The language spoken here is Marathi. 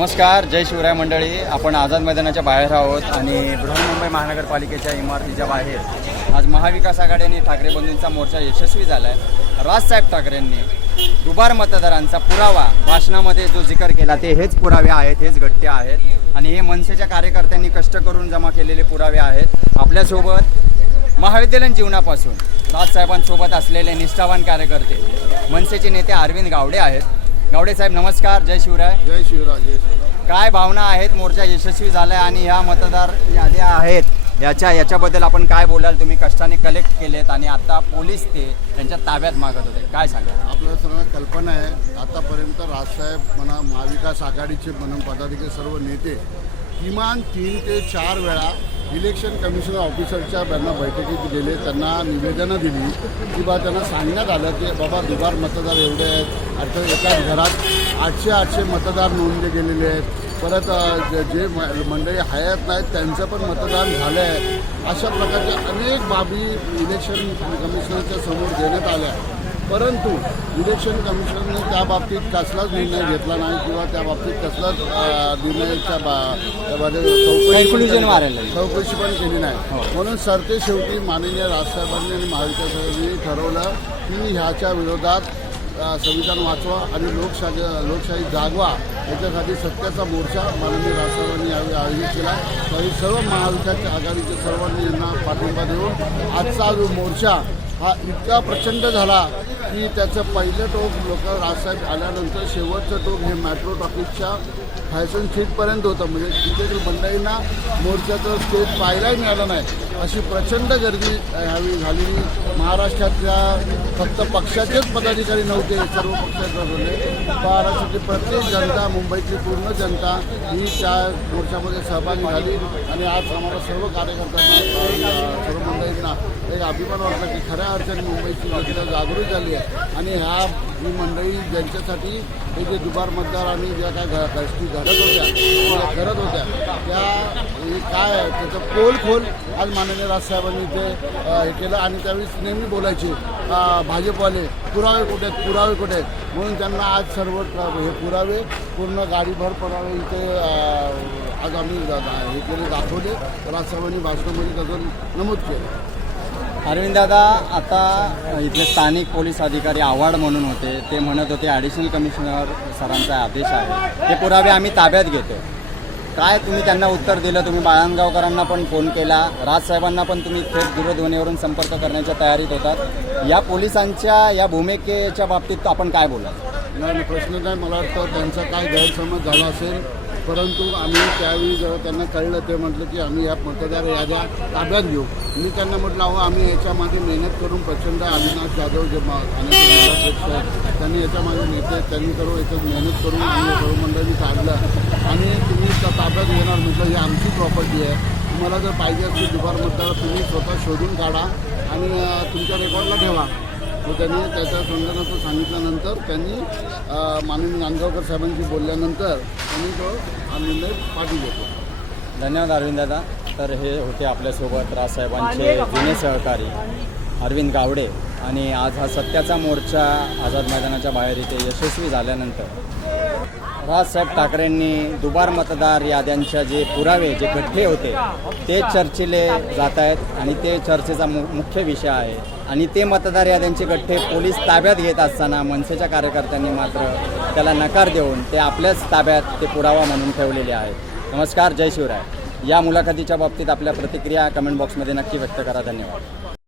नमस्कार जय शिवराय मंडळी. आपण आझाद मैदानाच्या बाहेर आहोत आणि बृहन्मुंबई महानगरपालिकेच्या इमारतीच्या बाहेर आज महाविकास आघाडीने ठाकरे बंधूंचा मोर्चा यशस्वी झाला आहे राजसाहेब ठाकरेंनी दुबार मतदारांचा पुरावा भाषणामध्ये जो जिकर केला ते हेच पुरावे आहेत हेच घट्टे आहेत. आणि हे मनसेच्या कार्यकर्त्यांनी कष्ट करून जमा केलेले पुरावे आहेत. आपल्यासोबत महाविद्यालयीन जीवनापासून राजसाहेबांसोबत असलेले निष्ठावान कार्यकर्ते मनसेचे नेते अरविंद गावडे आहेत. गावडे साहेब नमस्कार जय शिवराय. जय शिवराज जय शिवराज काय भावना आहेत? मोर्चा यशस्वी झालाय आणि ह्या मतदार याद्या आहेत. याच्या याच्याबद्दल आपण काय बोलाल? तुम्ही कष्टाने कलेक्ट केलेत आणि आता पोलीस ते त्यांच्या ताब्यात मागत होते. काय सांगा आपल्याला सर्वांना कल्पना आहे आतापर्यंत राजसाहेब म्हणा महाविकास आघाडीचे म्हणून पदाधिकारी सर्व नेते किमान तीन ते चार वेळा इलेक्शन कमिशन ऑफिसरच्या त्यांना बैठकीत गेले त्यांना निवेदनं दिली की त्यांना सांगण्यात आलं की बाबा दुबार मतदार एवढे आहेत अर्थात एकाच घरात आठशे आठशे मतदार नोंदले गेलेले आहेत. परत जे जे मंडळी हयात नाहीत त्यांचं पण मतदान झालं आहे अशा प्रकारच्या अनेक बाबी इलेक्शन कमिशनरच्या समोर देण्यात आल्या. परंतु इलेक्शन कमिशनने त्या बाबतीत कसलाच निर्णय घेतला नाही किंवा त्या बाबतीत कसलाच निर्णयाच्या चौकशी. चौकशी पण केली हो. नाही म्हणून सरते शेवटी माननीय राजसाहेबांनी आणि महाविकास आघाडीने ठरवलं की ह्याच्या विरोधात संविधान वाचवा आणि लोकशाही लोकशाही जागवा याच्यासाठी सत्याचा मोर्चा माननीय राजसाहेबांनी यावेळी आयोजित केला त्यावेळी सर्व महाविकास आघाडीच्या सर्वांनी यांना पाठिंबा देऊन आजचा जो मोर्चा हा इतका प्रचंड झाला की त्याचं पहिलं टोक लोक राजसाहेब आल्यानंतर शेवटचं टोक हे मॅट्रो टॉकीजच्या फॅशन सीटपर्यंत होतं. म्हणजे तिथे मंडळींना मोर्चाचं स्टेज पाहायलाही मिळालं नाही. अशी प्रचंड गर्दी ह्यावेळी झालेली. महाराष्ट्रातल्या फक्त पक्षाचेच पदाधिकारी नव्हते सर्व पक्षाचे होते. महाराष्ट्राची प्रत्येक जनता मुंबईतली पूर्ण जनता ही त्या मोर्चामध्ये सहभागी झाली. आणि आज आम्हाला सर्व कार्यकर्त्यांना सर्व मंडळींना एक अभिमान वाटला की खऱ्या अर्थाने मुंबईची जनता जागृत झाली आहे. आणि ह्या ही मंडळी ज्यांच्यासाठी हे जे दुबार मतदार आणि ज्या काय गोष्टी घडत होत्या त्या करत होत्या त्या हे काय त्याचं खोल खोल आज माननीय राजसाहेबांनी ते हे केलं आणि त्यावेळेस नेहमी बोलायचे भाजपवाले पुरावे कुठे आहेत? पुरावे कुठे आहेत? म्हणून त्यांना आज सर्व हे पुरावे पूर्ण गाडीभर पुरावे इथे आज आम्ही हे केले दाखवले. राजसाहेबांनी भाषणामध्ये त्याचं नमूद केलं. अरविंद दादा आता इथले स्थानिक पोलीस अधिकारी आव्हाड म्हणून होते. ते म्हणत होते ॲडिशनल कमिशनर सरांचा आदेश आहे. ते पुरावे आम्ही ताब्यात घेतो. काय तुम्ही त्यांना उत्तर दिलं? तुम्ही बाळणगावकरांना पण फोन केला. राजसाहेबांना पण तुम्ही थेट दूरध्वनीवरून संपर्क करण्याच्या तयारीत होतात. या पोलिसांच्या या भूमिकेच्या बाबतीत आपण काय बोलाल? नाही नाही, प्रश्न नाही. मला वाटतं त्यांचा काय गैरसमज झाला असेल परंतु आम्ही त्यावेळी जेव्हा त्यांना कळलं ते म्हटलं की आम्ही या मतदार याद्या ताब्यात घेऊ. मी त्यांना म्हटलं अहो आम्ही याच्यामागे मेहनत करून प्रचंड अविनाश जाधव जे अध्यक्ष आणि आहेत त्यांनी याच्यामागे नेते त्यांनी सर्व याच्यात मेहनत करून आम्ही मंडळी काढलं. आणि तुम्ही ताब्यात घेणार. म्हटलं ही आमची प्रॉपर्टी आहे. तुम्हाला जर पाहिजे असेल दुपार मतदार तुम्ही स्वतः शोधून काढा आणि तुमच्या रेकॉर्डला ठेवा. मग त्यांनी त्याच्या संदर्भात सांगितल्यानंतर त्यांनी माननीय नांदगावकर साहेबांशी बोलल्यानंतर त्यांनी तो हा निर्णय पाठी घेतला धन्यवाद अरविंद दादा तर हे होते आपल्यासोबत राजसाहेबांचे जुने सहकारी अरविंद गावडे. आणि आज हा सत्याचा मोर्चा आझाद मैदानाच्या बाहेर इथे यशस्वी झाल्यानंतर राजसाहेब ठाकरेंनी दुबार मतदार याद्यांच्या जे पुरावे जे गठ्ठे होते ते चर्चिले जात आहेत आणि ते चर्चेचा मु मुख्य विषय आहे. आणि ते मतदार याद्यांचे गठ्ठे पोलीस ताब्यात घेत असताना मनसेच्या कार्यकर्त्यांनी मात्र त्याला नकार देऊन ते आपल्याच ताब्यात ते पुरावा म्हणून ठेवलेले आहेत. नमस्कार जय शिवराय. या मुलाखतीच्या बाबतीत आपल्या प्रतिक्रिया कमेंट बॉक्समध्ये नक्की व्यक्त करा. धन्यवाद.